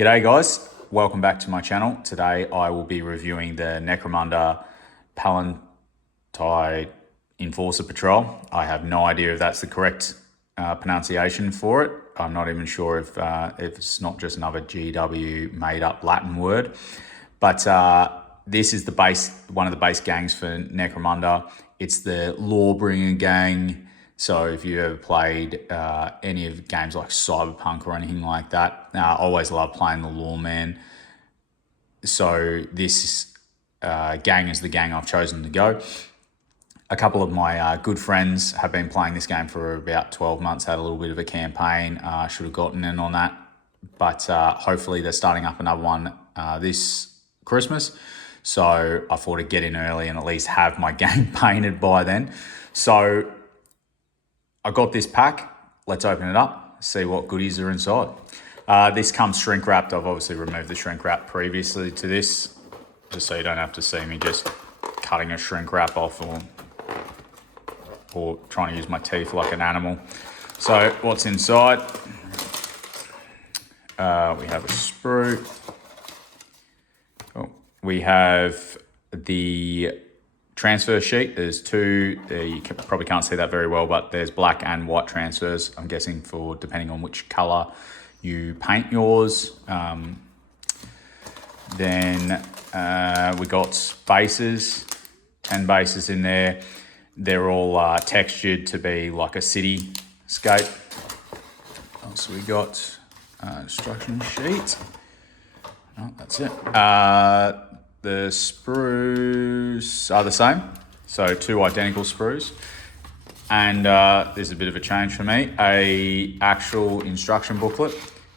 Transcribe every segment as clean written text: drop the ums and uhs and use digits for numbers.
G'day guys, welcome back to my channel. Today I will be reviewing the Necromunda Palantine Enforcer Patrol. I have no idea if that's the correct pronunciation for it. I'm not even sure if it's not just another GW made up Latin word. But this is one of the base gangs for Necromunda. It's the Lawbringer gang. So if you ever played any of the games like Cyberpunk or anything like that, I always love playing the Lawman. So this gang is the gang I've chosen to go. A couple of my good friends have been playing this game for about 12 months, had a little bit of a campaign, should have gotten in on that. But hopefully they're starting up another one this Christmas. So I thought I'd get in early and at least have my game painted by then. So I got this pack. Let's open it up, see what goodies are inside. This comes shrink wrapped. I've obviously removed the shrink wrap previously to this, just so you don't have to see me just cutting a shrink wrap off or trying to use my teeth like an animal. So what's inside? We have a sprue. We have the transfer sheet. There's two. You probably can't see that very well, but there's black and white transfers. I'm guessing for depending on which color you paint yours. Then we got bases, 10 bases in there. They're all textured to be like a cityscape. So we got instruction sheet. Oh, that's it. The sprues are the same, so two identical sprues. And there's a bit of a change for me, a actual instruction booklet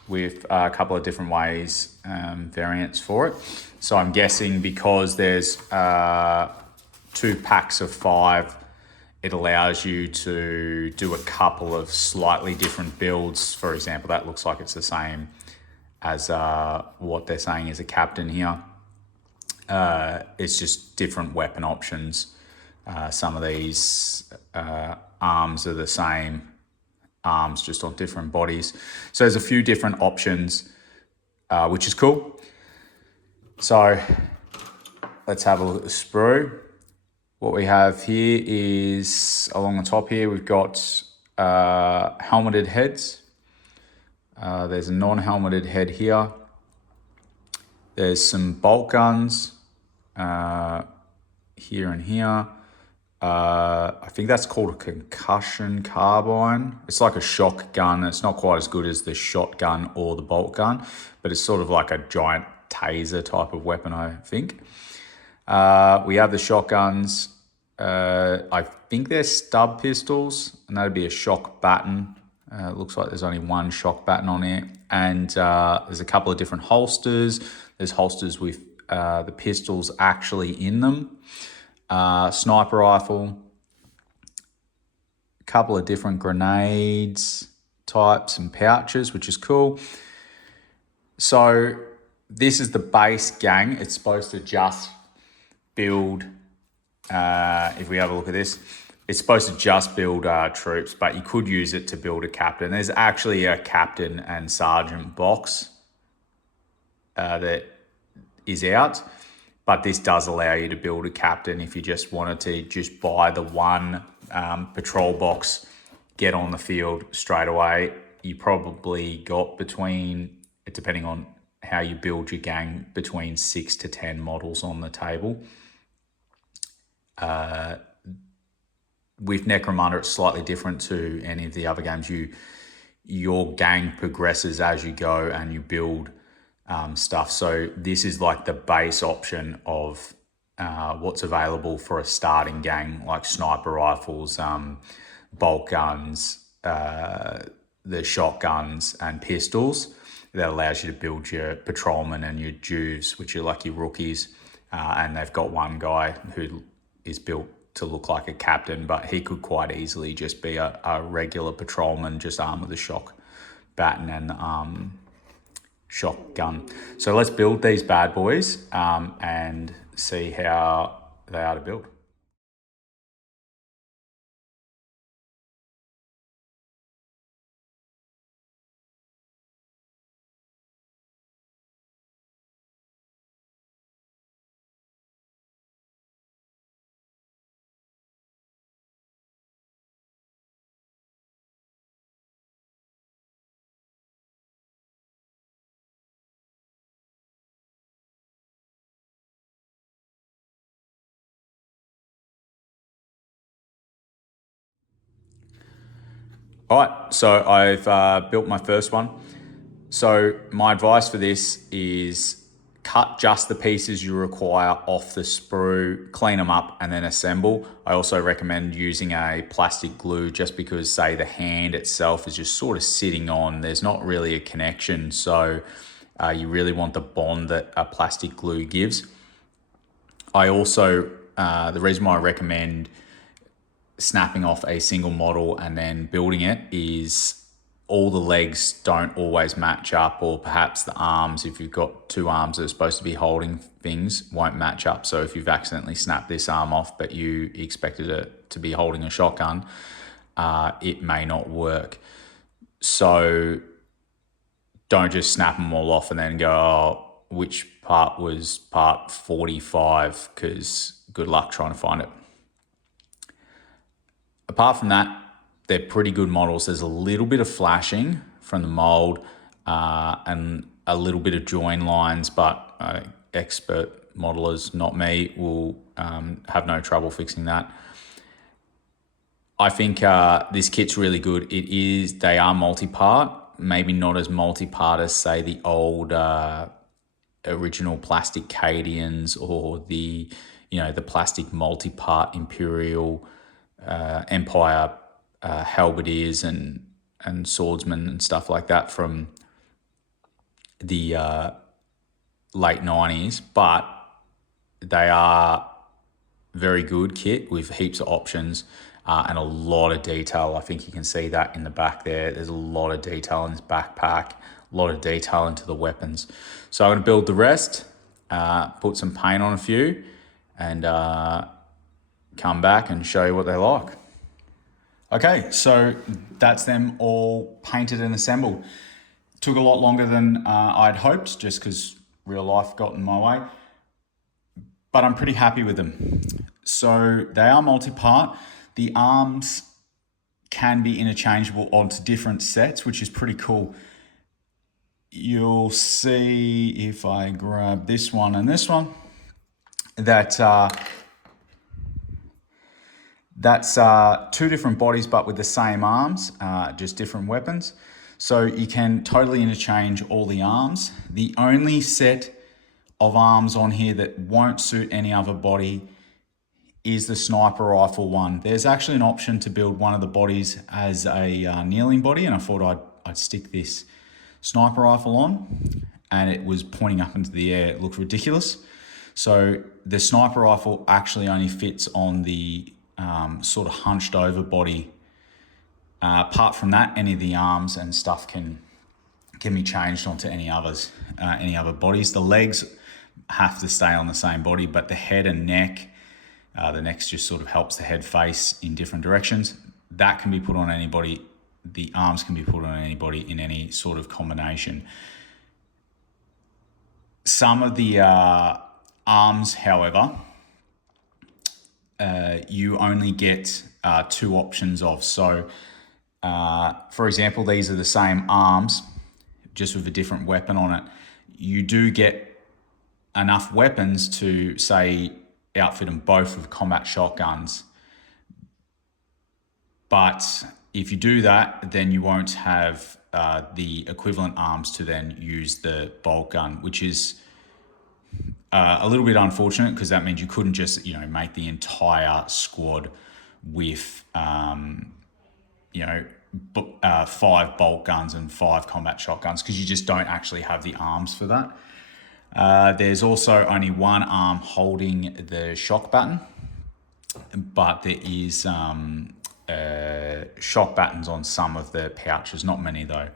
with a couple of different ways, variants for it. So I'm guessing because there's 2 packs of 5, it allows you to do a couple of slightly different builds. For example, that looks like it's the same as what they're saying is a captain here. It's just different weapon options. Some of these arms are the same arms, just on different bodies. So there's a few different options, which is cool. So let's have a look at the sprue. What we have here is, along the top here, we've got helmeted heads. There's a non-helmeted head here. There's some bolt guns here and here. I think that's called a concussion carbine. It's like a shock gun. It's not quite as good as the shotgun or the bolt gun, but it's sort of like a giant taser type of weapon, I think. We have the shotguns. I think they're stub pistols, and that'd be a shock baton. It looks like there's only one shock baton on it. And there's a couple of different holsters. There's holsters with the pistols actually in them. Sniper rifle. A couple of different grenades types and pouches, which is cool. So this is the base gang. It's supposed to just build, if we have a look at this, it's supposed to just build troops, but you could use it to build a captain. There's actually a captain and sergeant box that is out, but this does allow you to build a captain if you just wanted to just buy the one patrol box, get on the field straight away. You probably got between, depending on how you build your gang, between 6 to 10 models on the table. With Necromunda, it's slightly different to any of the other games. Your gang progresses as you go and you build stuff. So this is like the base option of what's available for a starting gang, like sniper rifles, bolt guns, the shotguns and pistols. That allows you to build your patrolmen and your Jews, which are like your rookies. And they've got one guy who is built to look like a captain, but he could quite easily just be a regular patrolman, just armed with a shock baton and shotgun. So let's build these bad boys and see how they are to build. All right, so I've built my first one. So my advice for this is cut just the pieces you require off the sprue, clean them up, and then assemble. I also recommend using a plastic glue just because, say, the hand itself is just sort of sitting on. There's not really a connection, so you really want the bond that a plastic glue gives. I also, the reason why I recommend snapping off a single model and then building it is all the legs don't always match up, or perhaps the arms, if you've got two arms that are supposed to be holding things, won't match up. So if you've accidentally snapped this arm off but you expected it to be holding a shotgun, it may not work. So don't just snap them all off and then go, oh, which part was part 45, because good luck trying to find it. Apart from that, they're pretty good models. There's a little bit of flashing from the mold and a little bit of join lines, but expert modelers, not me, will have no trouble fixing that. I think this kit's really good. They are multi-part, maybe not as multi-part as, say, the old original plastic Cadians or the plastic multi-part Imperial Empire halberdiers and swordsmen and stuff like that from the late 90s, but they are very good kit with heaps of options and a lot of detail. I think you can see that in the back there. There's a lot of detail in this backpack, a lot of detail into the weapons. So I'm going to build the rest, put some paint on a few, and come back and show you what they're like. Okay, so that's them all painted and assembled. Took a lot longer than I'd hoped, just because real life got in my way, but I'm pretty happy with them. So they are multi-part. The arms can be interchangeable onto different sets, which is pretty cool. You'll see if I grab this one and this one, that's two different bodies, but with the same arms, just different weapons. So you can totally interchange all the arms. The only set of arms on here that won't suit any other body is the sniper rifle one. There's actually an option to build one of the bodies as a kneeling body, and I thought I'd stick this sniper rifle on, and it was pointing up into the air. It looked ridiculous. So the sniper rifle actually only fits on the sort of hunched over body. Apart from that, any of the arms and stuff can be changed onto any other bodies. The legs have to stay on the same body, but the head and neck, the neck just sort of helps the head face in different directions. That can be put on anybody. The arms can be put on anybody in any sort of combination. Some of the arms, however, you only get two options of. So, for example, these are the same arms, just with a different weapon on it. You do get enough weapons to, say, outfit them both with combat shotguns. But if you do that, then you won't have the equivalent arms to then use the bolt gun, which is a little bit unfortunate, because that means you couldn't just, make the entire squad with, 5 bolt guns and 5 combat shotguns, because you just don't actually have the arms for that. There's also only one arm holding the shock baton, but there is shock batons on some of the pouches, not many though.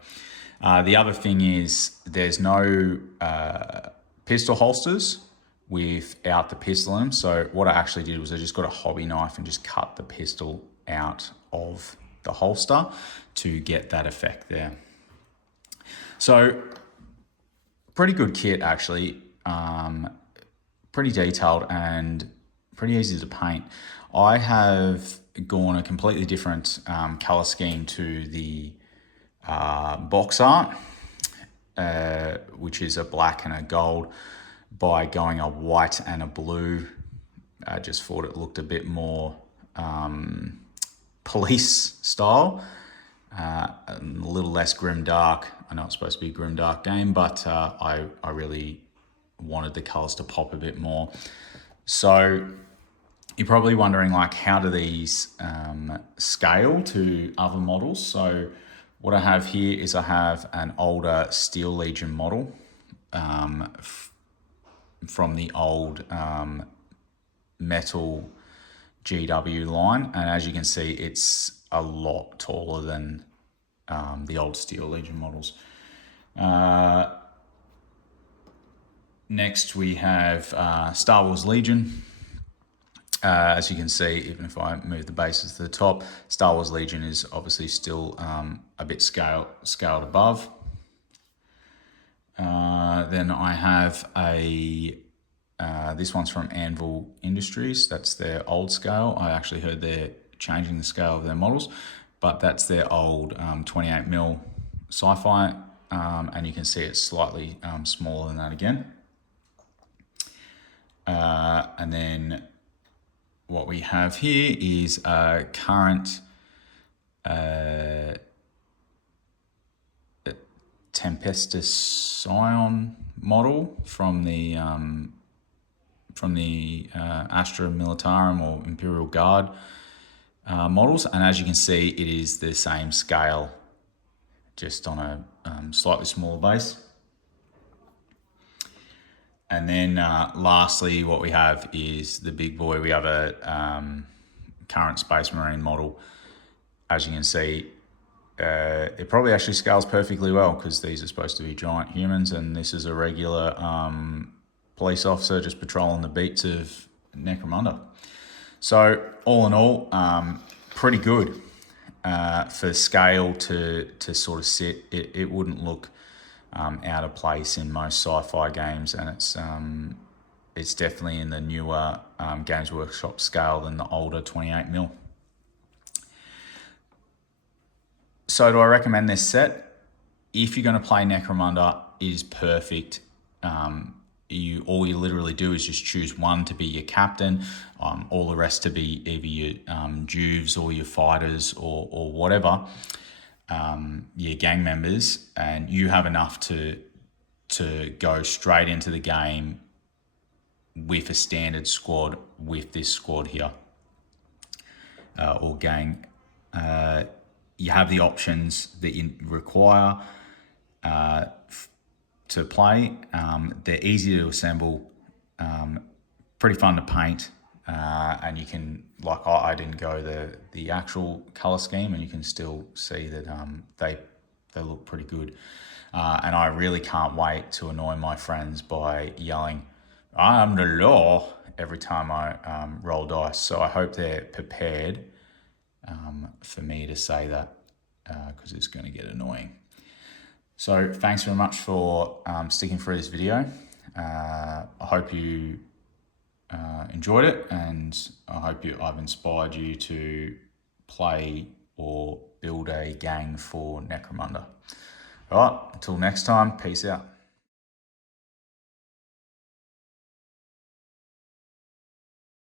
The other thing is there's no pistol holsters without the pistol in them. So what I actually did was I just got a hobby knife and just cut the pistol out of the holster to get that effect there. So pretty good kit actually, pretty detailed and pretty easy to paint. I have gone a completely different color scheme to the box art, which is a black and a gold, by going a white and a blue. I just thought it looked a bit more police style. a little less grimdark. I know it's supposed to be a grimdark game, but I really wanted the colors to pop a bit more. So you're probably wondering, like, how do these scale to other models? So what I have here is I have an older Steel Legion model from the old metal GW line, and as you can see, it's a lot taller than the old Steel Legion models. Next we have Star Wars Legion. As you can see, even if I move the bases to the top, Star Wars Legion is obviously still a bit scaled above. Then I have this one's from Anvil Industries. That's their old scale. I actually heard they're changing the scale of their models, but that's their old 28mm Sci-fi, and you can see it's slightly smaller than that again. And then what we have here is a current Tempestus Scion model from the Astra Militarum or Imperial Guard models, and as you can see, it is the same scale, just on a slightly smaller base. And then lastly, what we have is the big boy. We have a current Space Marine model. As you can see, it probably actually scales perfectly well, because these are supposed to be giant humans, and this is a regular police officer just patrolling the beats of Necromunda. So all in all, pretty good for scale to sort of sit. It wouldn't look out of place in most sci-fi games, and it's definitely in the newer Games Workshop scale than the older 28mm. So do I recommend this set? If you're going to play Necromunda, it is perfect. All you literally do is just choose one to be your captain, all the rest to be either your juves or your fighters or whatever, your gang members, and you have enough to go straight into the game with a standard squad with this squad here, or gang. You have the options that you require to play. They're easy to assemble, pretty fun to paint, and you can, like I didn't go the actual color scheme, and you can still see that they look pretty good. And I really can't wait to annoy my friends by yelling, "I am the law," every time I roll dice. So I hope they're prepared for me to say that, because it's going to get annoying. So thanks very much for sticking through this video. I hope you enjoyed it, and I hope I've inspired you to play or build a gang for Necromunda. All right, until next time, peace out.